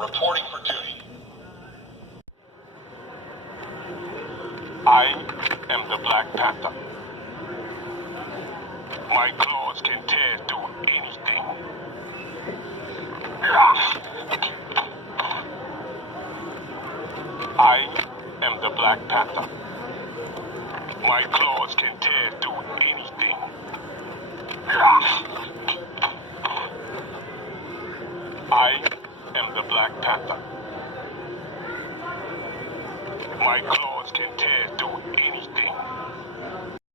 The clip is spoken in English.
reporting for duty. I am the Black Panther. My claws can tear through anything. I am the Black Panther. My claws can tear through anything. I am the Black Panther. My claws can tear through anything.